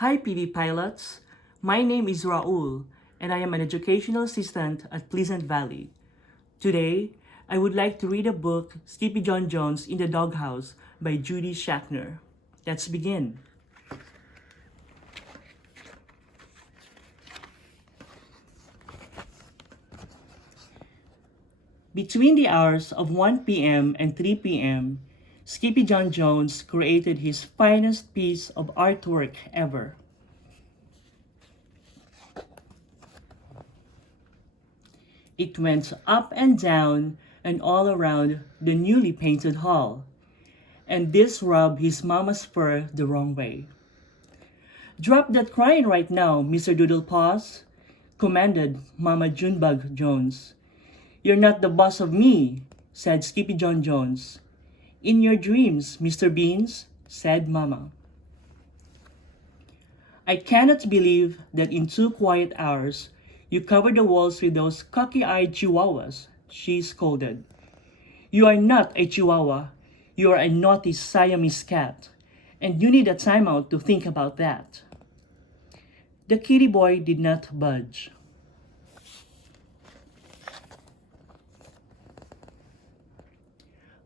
Hi PV pilots, my name is Raul and I am an educational assistant at Pleasant Valley. Today, I would like to read a book, SkippyjonJones in the Doghouse by Judy Schachner. Let's begin. Between the hours of 1 p.m. and 3 p.m., SkippyjonJones created his finest piece of artwork ever. It went up and down and all around the newly painted hall, and this rubbed his mama's fur the wrong way. "Drop that crying right now, Mr. Doodlepaws," commanded Mama Junebug Jones. "You're not the boss of me," said SkippyjonJones. "In your dreams, Mr. Beans," said Mama. "I cannot believe that in 2 quiet hours you covered the walls with those cocky-eyed chihuahuas," she scolded. "You are not a chihuahua. You are a naughty Siamese cat, and you need a timeout to think about that." The kitty boy did not budge.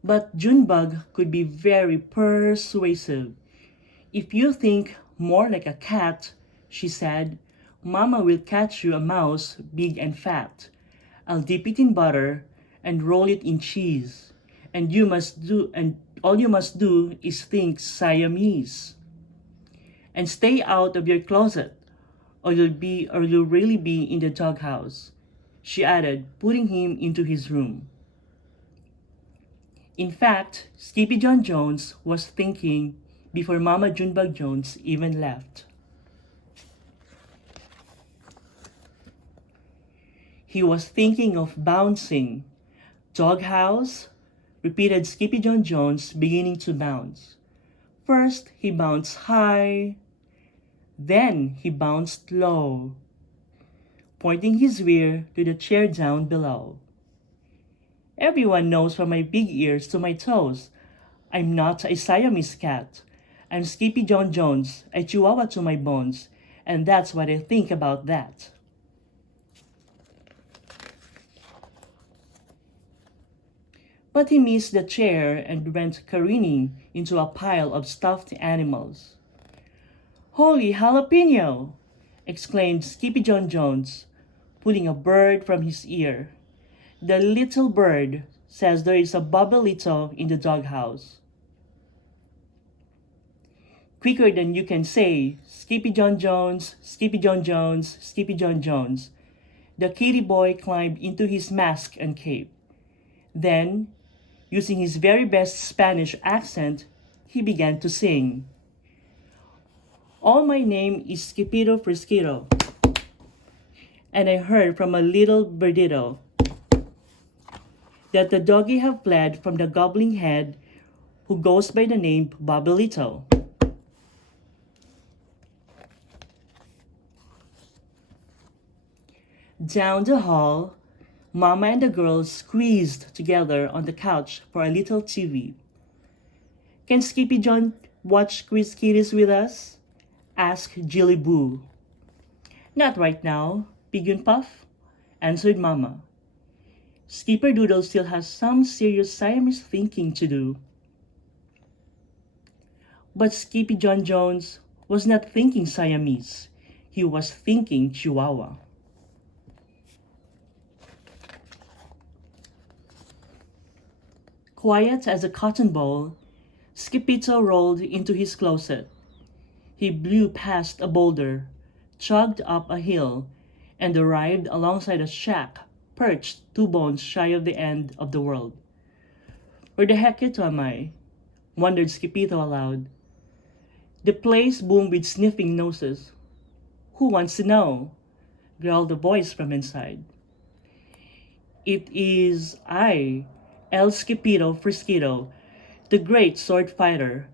But Junebug could be very persuasive. "If you think more like a cat," she said, "Mama will catch you a mouse big and fat. I'll dip it in butter and roll it in cheese. And all you must do is think Siamese. And stay out of your closet, or you'll really be in the doghouse," she added, putting him into his room. In fact, SkippyjonJones was thinking before Mama Junebug Jones even left. He was thinking of bouncing. "Doghouse?" repeated SkippyjonJones, beginning to bounce. First, he bounced high, then he bounced low, pointing his rear to the chair down below. "Everyone knows from my big ears to my toes, I'm not a Siamese cat. I'm SkippyjonJones, a chihuahua to my bones, and that's what I think about that." But he missed the chair and went careening into a pile of stuffed animals. "Holy jalapeno!" exclaimed SkippyjonJones, pulling a bird from his ear. "The little bird says there is a Bubbleito in the doghouse." Quicker than you can say, "SkippyjonJones, SkippyjonJones, SkippyjonJones," the kitty boy climbed into his mask and cape. Then, using his very best Spanish accent, he began to sing. "All my name is Skipito Frisquito, and I heard from a little birdito that the doggy have fled from the gobbling head who goes by the name Bubbleito. Down the hall, Mama and the girls squeezed together on the couch for a little TV. "Can SkippyJon watch Quiz Kitties with us?" asked Jilly Boo. "Not right now, Pig Puff," answered Mama. "Skipper Doodle still has some serious Siamese thinking to do." But SkippyjonJones was not thinking Siamese. He was thinking Chihuahua. Quiet as a cotton ball, Skipito rolled into his closet. He blew past a boulder, chugged up a hill, and arrived alongside a shack perched 2 bones shy of the end of the world. "Where the heck am I?" wondered Skipito aloud. The place boomed with sniffing noses. "Who wants to know?" growled a voice from inside. "It is I, El Skipito Frisquito, the great sword fighter,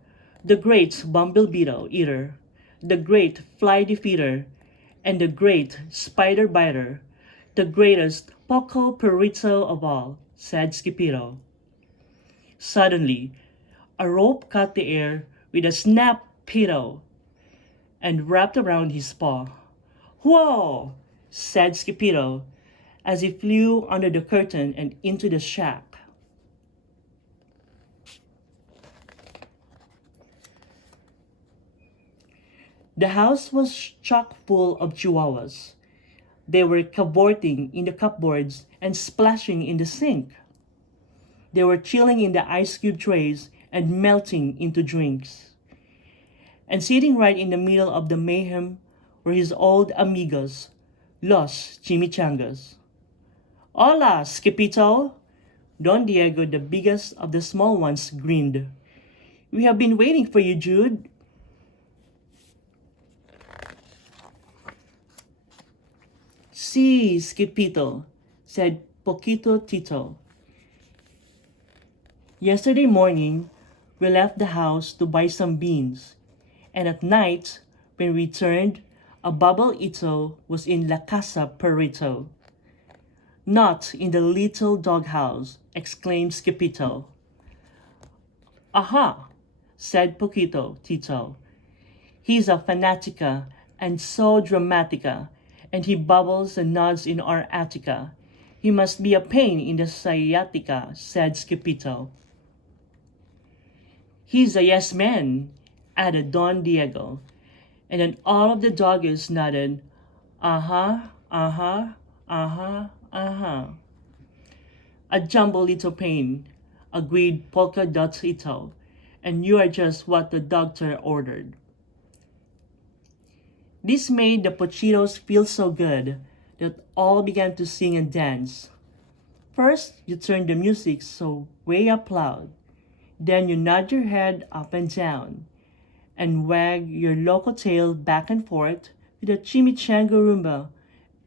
the great bumblebee eater, the great fly defeater, and the great spider biter, the greatest Poco Perrito of all," said Skipito. Suddenly, a rope cut the air with a snap-pito. and wrapped around his paw. "Whoa!" said Skipito as he flew under the curtain and into the shack. The house was chock full of chihuahuas. They were cavorting in the cupboards and splashing in the sink. They were chilling in the ice cube trays and melting into drinks. And sitting right in the middle of the mayhem were his old amigos, Los Chimichangas. "Hola, Skipito!" Don Diego, the biggest of the small ones, grinned. "We have been waiting for you, Jude." "Sí, Skipito," said Poquito Tito. "Yesterday morning, we left the house to buy some beans, and at night, when we returned, a bubble ito was in La Casa Perrito." "Not in the little doghouse," exclaimed Skipito. "Aha," said Poquito Tito. "He's a fanatica and so dramatica, and he bubbles and nods in our attica. He must be a pain in the sciatica," said Skipito. "He's a yes man," added Don Diego, and then all of the doggies nodded, "Uh-huh, uh-huh, uh-huh, uh-huh." "A jumbo little pain," agreed Polka Dot Ito, "and you are just what the doctor ordered." This made the Pochitos feel so good that all began to sing and dance. First, you turned the music so way up loud. Then you nod your head up and down and wag your loco tail back and forth with the chimichanga rumba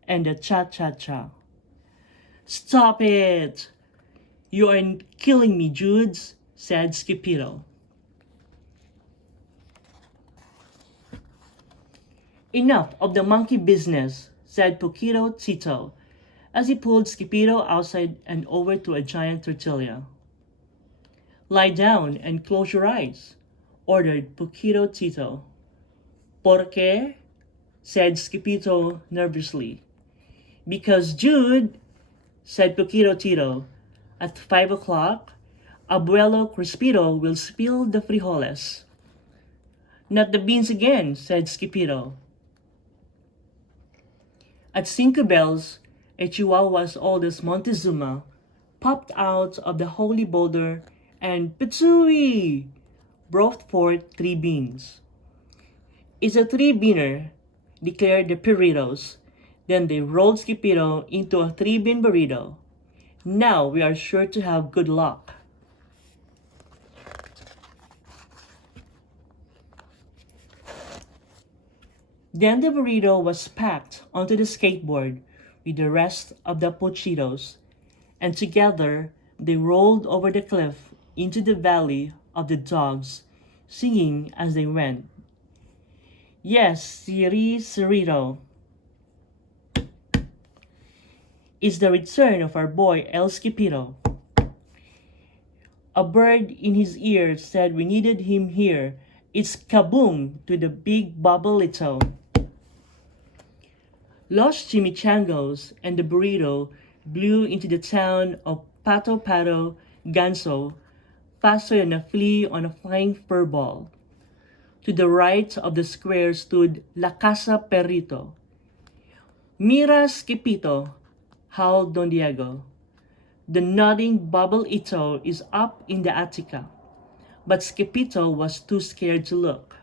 and the cha-cha-cha. "Stop it! You are killing me, Judes," said Skipito. "Enough of the monkey business," said Poquito Tito as he pulled Skipito outside and over to a giant tortilla. "Lie down and close your eyes," ordered Poquito Tito. "Por qué?" said Skipito nervously. "Because, Jude," said Poquito Tito, "at 5 o'clock, Abuelo Crispito will spill the frijoles." "Not the beans again," said Skipito. At 5 bells, a chihuahua as old as Montezuma popped out of the holy boulder and "Pitsui!" brought forth 3 beans. "It's a 3-beaner," declared the Perritos. Then they rolled Skipito into a 3-bean burrito. "Now we are sure to have good luck." Then the burrito was packed onto the skateboard with the rest of the Pochitos, and together they rolled over the cliff into the valley of the dogs, singing as they went. "Yes, Siri Cerrito. It's the return of our boy El Skipito. A bird in his ear said we needed him here. It's kaboom to the big bubblito." Los Chimichangos and the burrito blew into the town of Pato Pato Ganso faster than a flea on a flying fur ball. To the right of the square stood La Casa Perrito. "Mira, Skipito," howled Don Diego. "The nodding bubble ito is up in the attica." But Skipito was too scared to look.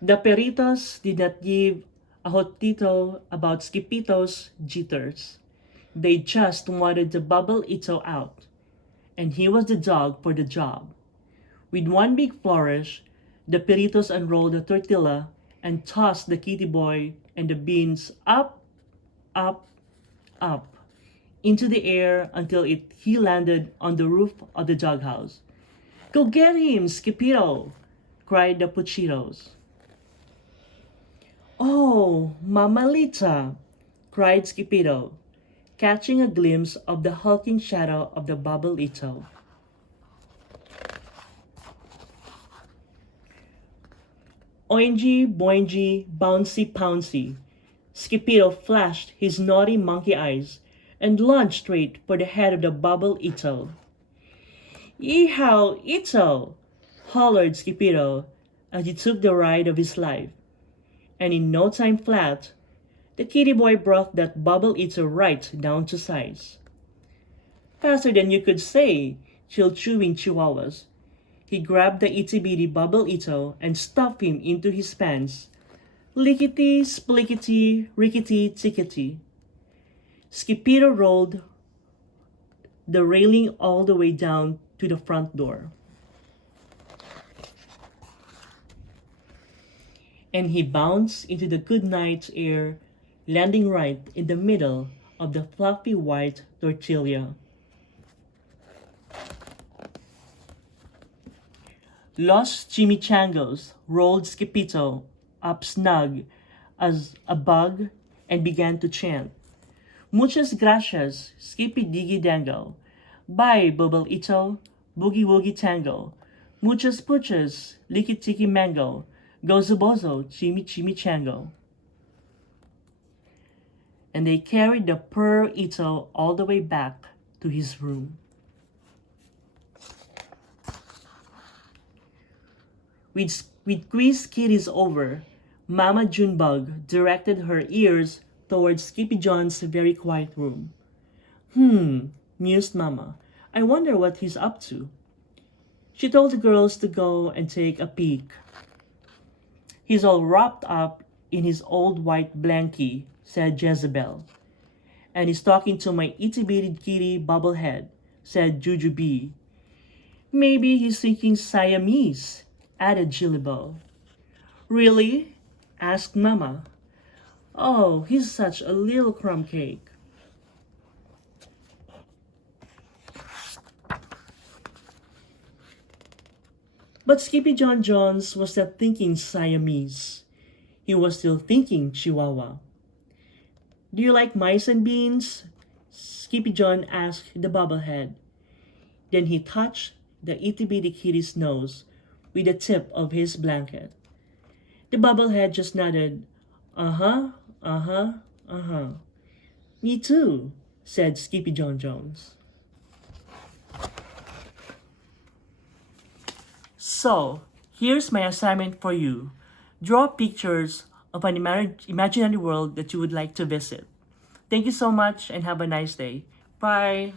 The Perritos did not give a hotito about Skipito's jitters. They just wanted the bubble ito out, and he was the dog for the job. With one big flourish, the Perritos unrolled the tortilla and tossed the kitty boy and the beans up, up, up into the air until he landed on the roof of the doghouse. "Go get him, Skipito!" cried the Pochitos. "Oh, Mamalita!" cried Skipito, catching a glimpse of the hulking shadow of the bubble ito. Oingy, boingy, bouncy, pouncy. Skippito flashed his naughty monkey eyes and lunged straight for the head of the bubble Ito. Yeehaw, Ito! Hollered Skippito as he took the ride of his life. And in no time flat, the kitty boy brought that bubble Ito right down to size. Faster than you could say, chewing chihuahuas. He grabbed the itty-bitty bubble Ito and stuffed him into his pants. Lickety, splickety, rickety, tickety. Skippito rolled the railing all the way down to the front door. And he bounced into the good night air, landing right in the middle of the fluffy white tortilla. Los Chimichangos rolled Skippito up snug as a bug and began to chant. Muchas gracias, Skippy Diggy Dango. Bye, Bubble Ito, Boogie Woogie Tango. Muchas puchas, Licky Tiki Mango. Gozo Bozo, Chimichango. And they carried the poor Ito all the way back to his room. With Grease Kitties over, Mama Junebug directed her ears towards SkippyJones' very quiet room. Mused Mama. I wonder what he's up to. She told the girls to go and take a peek. He's all wrapped up in his old white blankie, said Jezebel. And he's talking to my itty-bitty kitty bobblehead, said Jujubee. Maybe he's thinking Siamese, added Jillibo. Really? Asked Mama. Oh, he's such a little crumb cake. But SkippyjonJones was not thinking Siamese. He was still thinking Chihuahua. Do you like mice and beans? SkippyJon asked the bobblehead. Then he touched the itty-bitty kitty's nose with the tip of his blanket. The bobblehead just nodded. Uh-huh, uh-huh, uh-huh. Me too, said SkippyjonJones. So, here's my assignment for you. Draw pictures of an imaginary world that you would like to visit. Thank you so much and have a nice day. Bye!